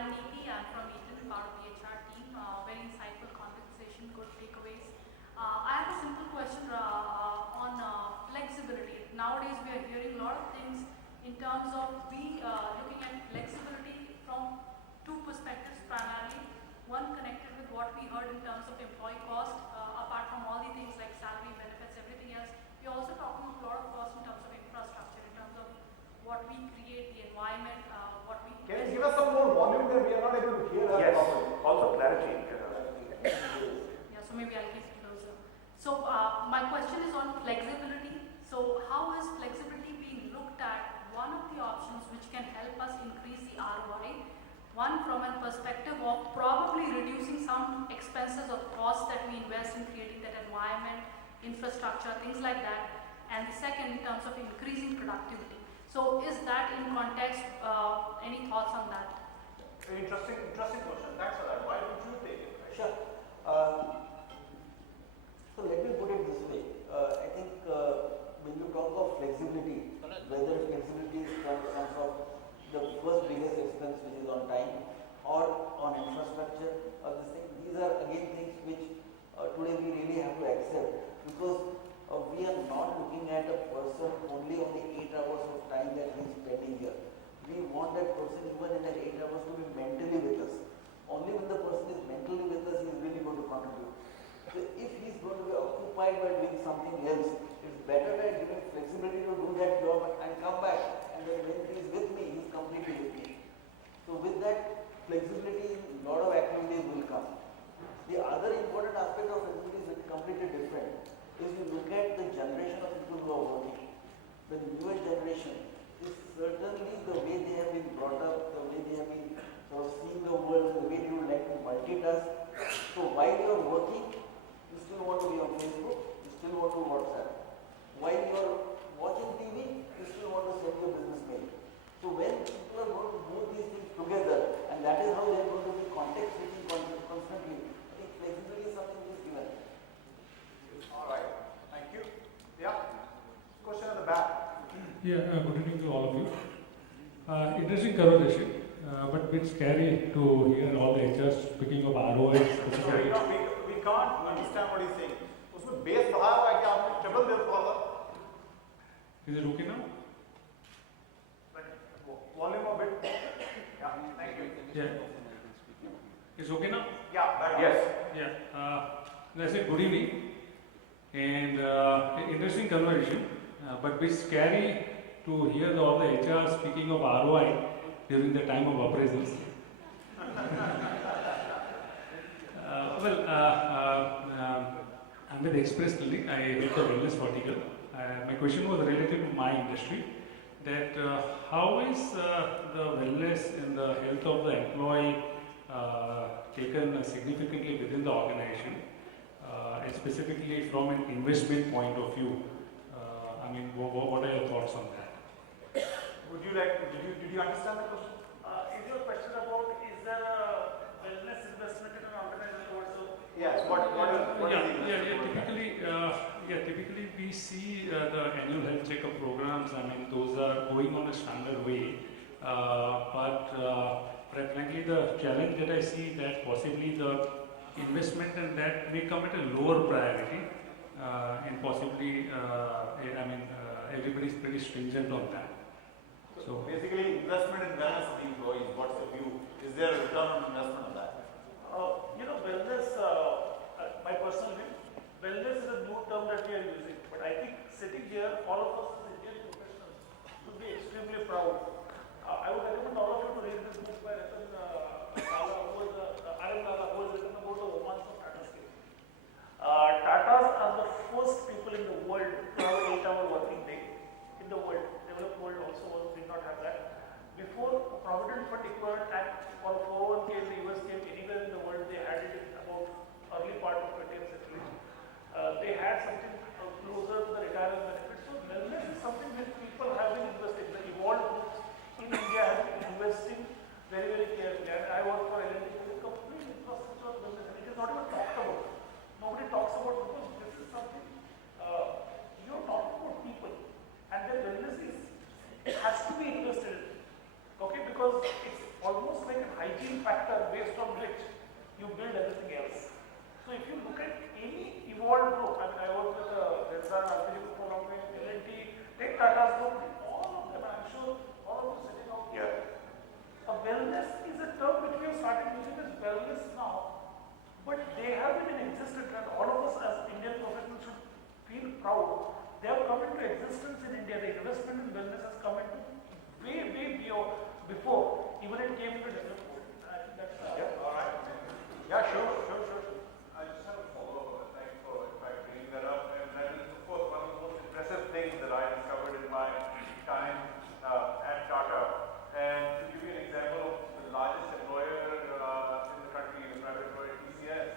I'm Neeti. I'm from Eton, part of the HR team. Very insightful conversation, good takeaways. I have a simple question on flexibility. Nowadays, we are hearing a lot of things in terms of we looking at flexibility from two perspectives primarily. One connected with what we heard in terms of employee cost, apart from all the things like salary, benefits, everything else. We're also talking of a lot of cost in terms of infrastructure, in terms of what we create, the environment, what we... Can you give us some more volume there? We are not able to hear that. Yes, also clarity. Yeah, so maybe I'll keep it closer. So my question is on flexibility. So how is flexibility being looked at? One of the options which can help us increase the ROI, one from a perspective of probably reducing some expenses or costs that we invest in creating that environment, infrastructure, things like that. And the second in terms of increasing productivity. So is that in context, any thoughts on that? Very interesting question. Thanks for that. Why don't you take it? Sure. So let me put it this way. I think when you talk of flexibility, whether flexibility comes of the first biggest expense which is on time or on infrastructure or this thing, these are again things which today we really have to accept, because we are not looking at a person only on the 8 hours of time that he is spending here. We want that person even in that 8 hours to be mentally with us. Only when the person is mentally with us, he is really going to contribute. So if he is going to be occupied by doing something else, it's better that I give him flexibility to do that job and come back. And then when he is with me, he is completely with me. So with that flexibility, a lot of activities will come. The other important aspect of flexibility is completely different. If you look at the generation of people who are working, the newer generation is certainly the way they have been brought up, the way they have been sort of seeing the world, the way they would like to multitask. So while you are working, you still want to be on Facebook, you still want to WhatsApp. While you are watching TV, you still want to send your business mail. So when people are going to move these things together, and that is how they are going to be context switching constantly, I think flexibility is something which is given. All right. Thank you. Yeah. Question at the back. Yeah, good evening to all of you. Interesting conversation, but a bit scary to hear all the HRs speaking of ROI specifically. We can't understand what he's saying. उसमें base बढ़ाया हुआ है क्या आपने triple दे थोड़ा सा? Is it okay now? Volume a bit. Yeah. Thank you. Yeah. It's okay now? Yeah. Better. Yes. Yeah. Let's say good evening, and interesting conversation, but a bit scary to hear all the HR speaking of ROI during the time of appraisals. I'm with Express Clinic. I head the wellness vertical. My question was related to my industry. That how is the wellness and the health of the employee taken significantly within the organization, and specifically from an investment point of view? I mean, what are your thoughts on that? Would you like? Did you understand the question? Is your question about is there a wellness investment in an organization also? Yes. Typically we see the annual health checkup programs. I mean, those are going on a standard way, but frankly, the challenge that I see that possibly the investment in that may come at a lower priority, and possibly, everybody's pretty stringent on that. So basically, investment in wellness of the employees. What's the view? Is there a return on investment on that? Wellness, my personal view, wellness is a new term that we are using. But I think sitting here, all of us as Indian professionals should be extremely proud. I would recommend all of you to read this book by Ratan Lala, who has written about the romance of Tata Steel. Tatas are the first people in the world to have an 8-hour working day in the world. Developed world also did not have that. Before Provident Fund Equivalent Act or 401k in the US came anywhere in the world, they had it in about early part of 20th century. They had something closer to the retirement benefits. So wellness is build everything else. So if you look at any evolved group, I mean, I work with Delta, RPG Group for long time, L&T, take Tata's group, all of them, I'm sure all of you sitting out here. A wellness is a term which we have started using as wellness now, but they have been in existence, and all of us as Indian professionals should feel proud. They have come into existence in India. The investment in wellness has come into way before even it came into developed world. I think that's All right. Yeah, sure. I just have a follow-up. Thanks for in fact bringing that up. And that is, of course, one of the most impressive things that I discovered in my time at Tata. And to give you an example of the largest employer in the country, the private employer TCS,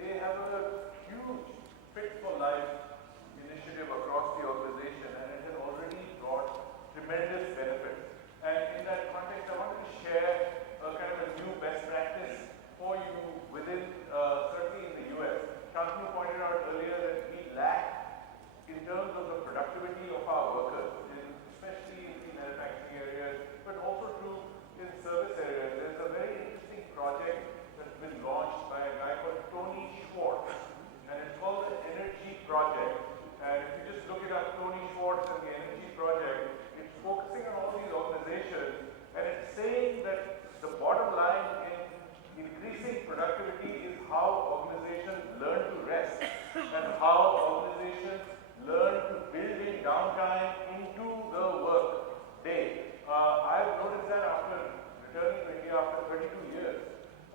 they have a huge Fit for Life initiative across the organization, and it has already brought tremendous benefits. And in that context, I wanted to share a kind of a new best practice for you within, certainly in the US. Shantanu pointed out earlier that we lack in terms of the productivity of our workers, especially in the manufacturing areas, but also too in service areas. There's a very interesting project that's been launched by a guy called Tony Schwartz, and it's called the Energy Project. And if you just look it up, Tony Schwartz and the Energy Project, it's focusing on all these organizations, and it's saying that the bottom line in increasing productivity is how organizations learn to rest and how organizations learn to build in downtime into the work day. I've noticed that after returning to India after 32 years,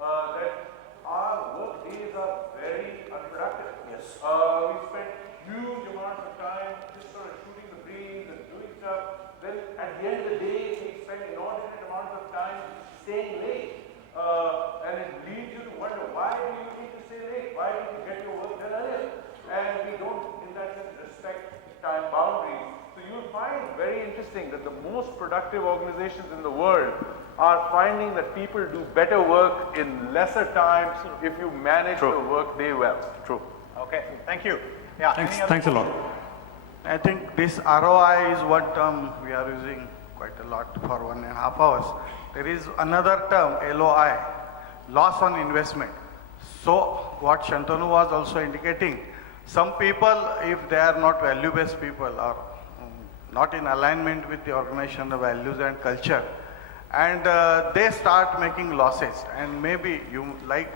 that our work days are very unproductive. Yes. We spend huge amounts of time just sort of shooting the breeze and doing stuff. Then at the end of the day, we spend inordinate amounts of time staying late. And it leads you to wonder, why do you need to stay late? Why don't you get your work done earlier? And we don't, in that sense, respect time boundaries. So you'll find very interesting that the most productive organizations in the world are finding that people do better work in lesser time if you manage the work day well. True. Okay, thank you. Yeah, Thanks a lot. I think this ROI is one term we are using quite a lot for 1.5 hours. There is another term, LOI, loss on investment. So what Shantanu was also indicating, some people, if they are not value-based people or not in alignment with the organization, the values and culture, and they start making losses, and maybe you like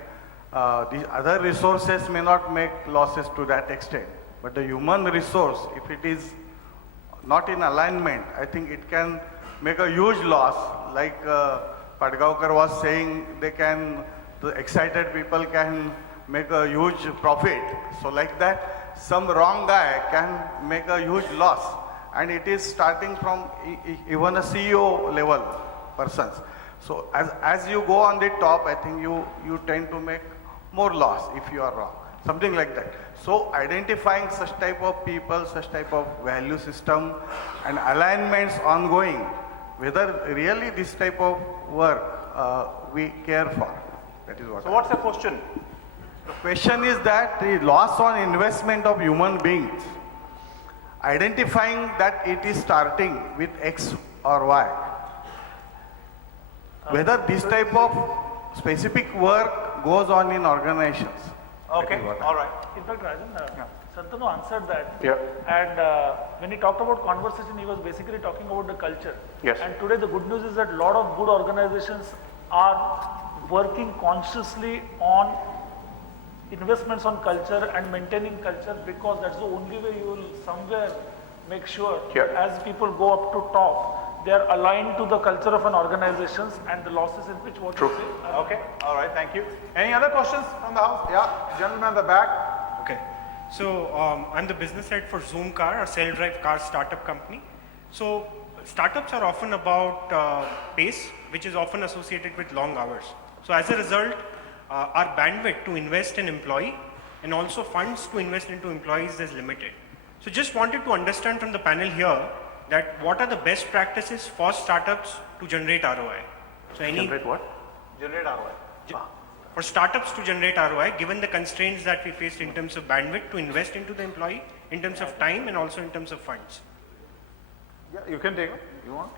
the other resources may not make losses to that extent, but the human resource, if it is not in alignment, I think it can make a huge loss. Like Padgaonkar was saying, the excited people can make a huge profit. So like that, some wrong guy can make a huge loss. And it is starting from even a CEO level persons. So as you go on the top, I think you tend to make more loss if you are wrong. Something like that. So identifying such type of people, such type of value system and alignments ongoing, whether really this type of work we care for. That is what. So what's the question? The question is that the loss on investment of human beings, identifying that it is starting with X or Y. Whether this type of specific work goes on in organizations. Okay, all right. In fact, Rajan, Shantanu answered that. Yeah. And when he talked about conversation, he was basically talking about the culture. Yes. And today the good news is that a lot of good organizations are working consciously on investments on culture and maintaining culture, because that's the only way you will somewhere make sure as people go up to top, they are aligned to the culture of an organization and the losses in which what you say. Okay, all right, thank you. Any other questions from the house? Yeah, gentleman at the back. Okay, so I'm the business head for Zoom Car, a self-drive car startup company. So startups are often about pace, which is often associated with long hours. So as a result, our bandwidth to invest in employee and also funds to invest into employees is limited. So just wanted to understand from the panel here that what are the best practices for startups to generate ROI? So any Generate what? Generate ROI. for startups to generate ROI, given the constraints that we faced in terms of bandwidth to invest into the employee, in terms of time and also in terms of funds. Yeah, you can take it. You want?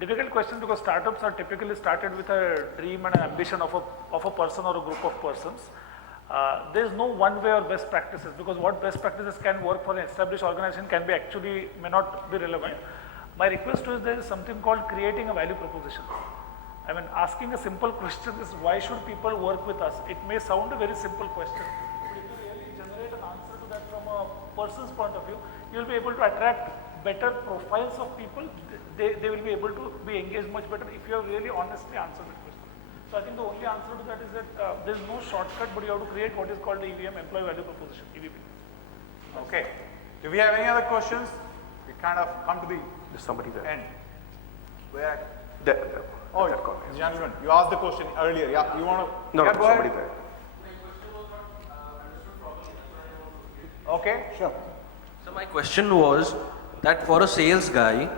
Difficult question because startups are typically started with a dream and an ambition of a person or a group of persons. There is no one way or best practices because what best practices can work for an established organization can be actually may not be relevant. My request to is there is something called creating a value proposition. I mean, asking a simple question is why should people work with us? It may sound a very simple question, but if you really generate an answer to that from a person's point of view, you will be able to attract better profiles of people. They will be able to be engaged much better if you have really honestly answered the question. So I think the only answer to that is that there is no shortcut, but you have to create what is called the EVM, Employee Value Proposition, EVP. Okay. Do we have any other questions? We kind of come to the There's somebody there. end. Where? There. Oh, gentlemen, you asked the question earlier. Yeah, you want to? No, yeah, no, go somebody ahead. there. Okay. Sure. So my question was that for a sales guy,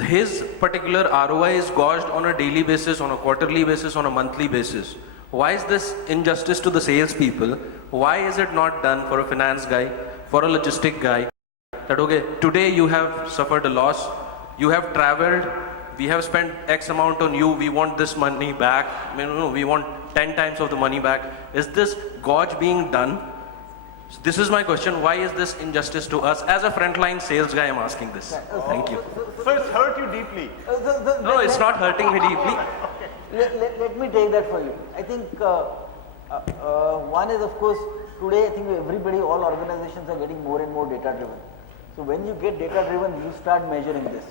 his particular ROI is gauged on a daily basis, on a quarterly basis, on a monthly basis. Why is this injustice to the sales people? Why is it not done for a finance guy, for a logistic guy? That okay, today you have suffered a loss, you have traveled, we have spent X amount on you, we want this money back, we want 10 times of the money back. Is this gauge being done? This is my question. Why is this injustice to us? As a frontline sales guy, I'm asking this. Thank you. So it's hurt you deeply. No, it's not hurting me deeply. Let me take that for you. I think one is, of course, today I think everybody, all organizations are getting more and more data driven. So when you get data driven, you start measuring this.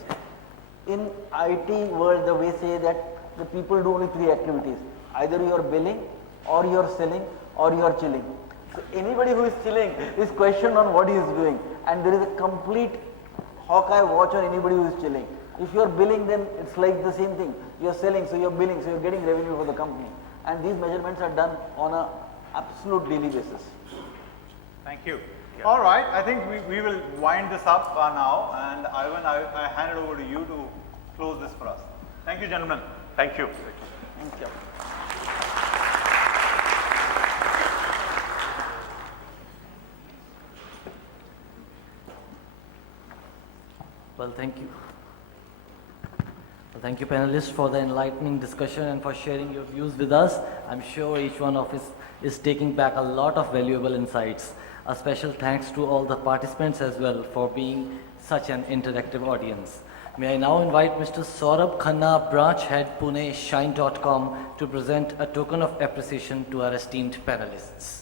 In IT world, the way say that the people do only 3 activities. Either you are billing, or you are selling, or you are chilling. So anybody who is chilling is questioned on what he is doing, and there is a complete hawk-eye watch on anybody who is chilling. If you are billing, then it's like the same thing. You are selling, so you are billing, so you are getting revenue for the company. And these measurements are done on an absolute daily basis. Thank you. All right, I think we will wind this up now, and Ivan, I hand it over to you to close this for us. Thank you, gentlemen. Thank you. Thank you. Well, thank you. Well, thank you, panelists, for the enlightening discussion and for sharing your views with us. I'm sure each one of us is taking back a lot of valuable insights. A special thanks to all the participants as well for being such an interactive audience. May I now invite Mr. Saurabh Khanna, Branch Head, Pune, Shine.com, to present a token of appreciation to our esteemed panelists.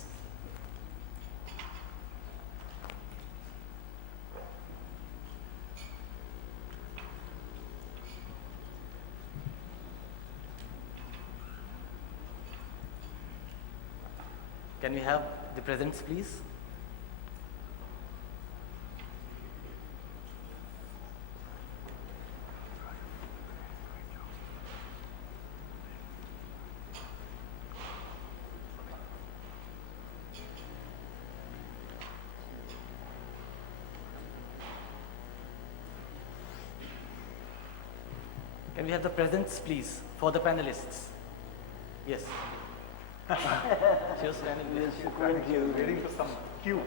Can we have the presents, please? Can we have the presents, please, for the panelists? Yes. She was standing there. Waiting for some cue.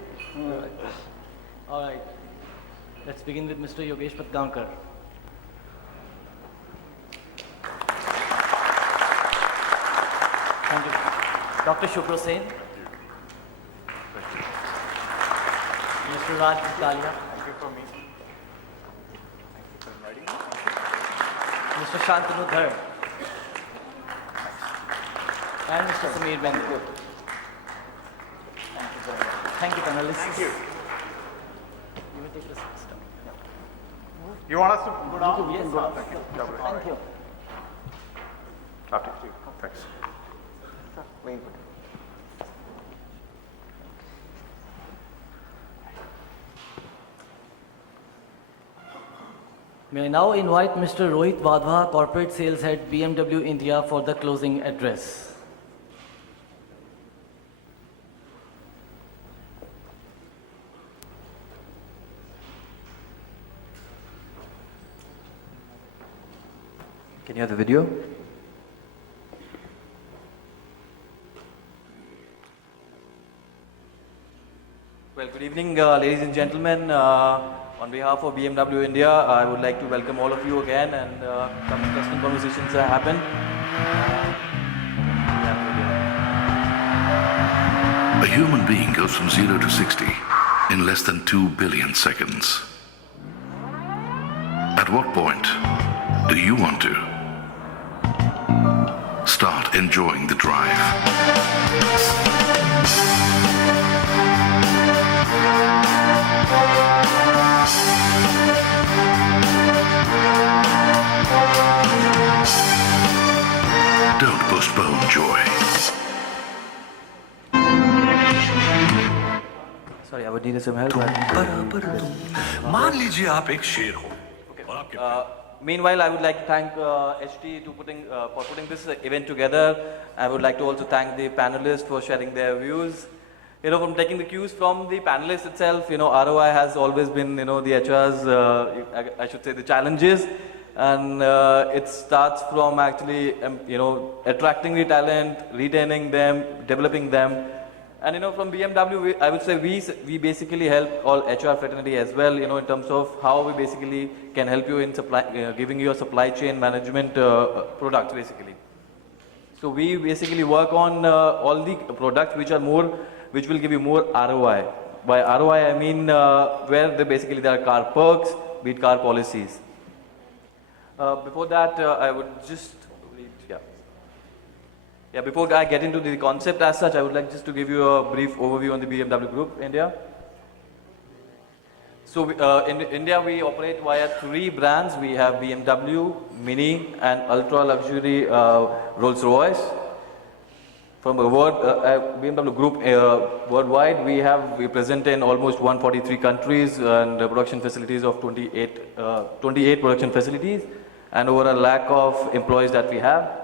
All right. Let's begin with Mr. Yogesh Patgankar. Thank you. Dr. Shukra Sen. Mr. Raj Butalia. Thank you for me. Thank you for inviting me. Mr. Shantanu Dhar. And Mr. Sameer Bendikot. Thank you, panelists. Thank you. You may take this stuff. You want us to go down? Yes, Thank you. Thank you. After you. Thanks. Very good. May I now invite Mr. Rohit Vadhwa, Corporate Sales Head, BMW India, for the closing address. Can you have the video? Well, good evening, ladies and gentlemen. On behalf of BMW India, I would like to welcome all of you again, and some interesting conversations happen. A human being goes from 0 to 60 in less than 2 billion seconds. At what point do you want to start enjoying the drive? Don't postpone joy. Sorry, I would need some help. मान लीजिए आप एक शेर हो और आपके Meanwhile, I would like to thank HT for putting this event together. I would like to also thank the panelists for sharing their views. You know, from taking the cues from the panelists itself, you know, ROI has always been, you know, the HR's, I should say, the challenges. And it starts from actually, you know, attracting the talent, retaining them, developing them. And, you know, from BMW, I would say we basically help all HR fraternity as well, you know, in terms of how we basically can help you in giving you a supply chain management products, basically. So we basically work on all the products which will give you more ROI. By ROI, I mean where basically there are car perks, be it car policies. Before that, I would just read, before I get into the concept as such, I would like just to give you a brief overview on the BMW Group India. So in India, we operate via 3 brands. We have BMW, Mini, and ultra luxury Rolls-Royce. From a BMW Group worldwide, we present in almost 143 countries and production facilities of 28 production facilities, and over 1 lakh of employees that we have.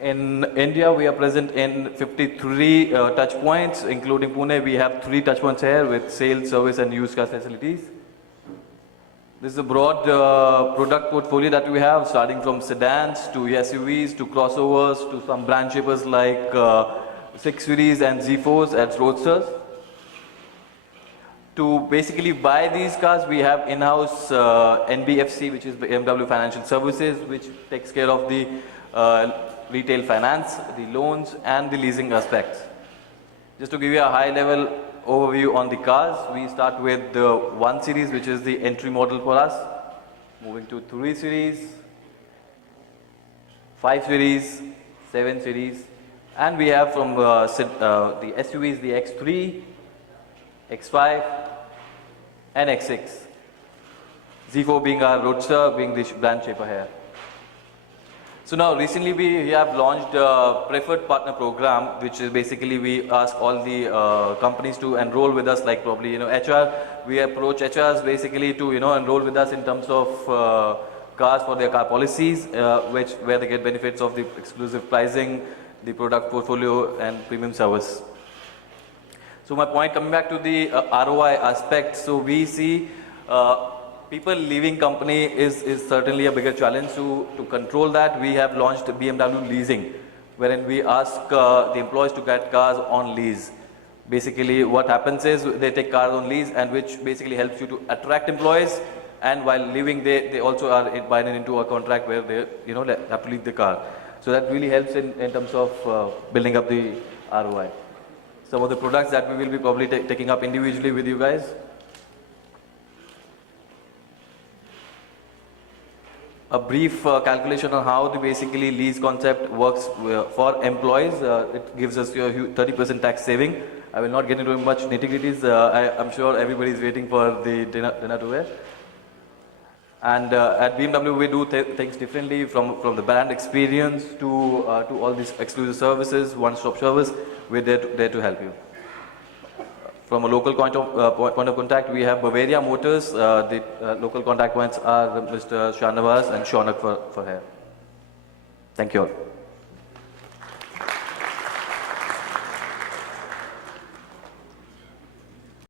In India, we are present in 53 touch points, including Pune. We have 3 touch points here with sales, service, and used car facilities. This is a broad product portfolio that we have, starting from sedans to SUVs to crossovers to some brand shapers like 6 Series and Z4s as roadsters. To basically buy these cars, we have in-house NBFC, which is BMW Financial Services, which takes care of the retail finance, the loans, and the leasing aspects. Just to give you a high-level overview on the cars, we start with the 1 Series, which is the entry model for us, moving to 3 Series, 5 Series, 7 Series, and we have from the SUVs, the X3, X5, and X6. Z4 being our roadster, being the brand shaper here. So now recently we have launched a preferred partner program, which is basically we ask all the companies to enroll with us, like probably, you know, HR. We approach HRs basically to, you know, enroll with us in terms of cars for their car policies, where they get benefits of the exclusive pricing, the product portfolio, and premium service. So my point, coming back to the ROI aspect, so we see people leaving company is certainly a bigger challenge. To control that, we have launched BMW Leasing, wherein we ask the employees to get cars on lease. Basically, what happens is they take cars on lease, and which basically helps you to attract employees, and while leaving, they also are buying into a contract where they, you know, have to leave the car. So that really helps in terms of building up the ROI. Some of the products that we will be probably taking up individually with you guys. A brief calculation on how the basically lease concept works for employees. It gives us a 30% tax saving. I will not get into much nitty-gritties. I'm sure everybody is waiting for the dinner to wear. And at BMW, we do things differently, from the brand experience to all these exclusive services, one-stop service. We're there to help you. From a local point of contact, we have Bavaria Motors. The local contact points are Mr. Shanavas and Shaunak for here. Thank you all.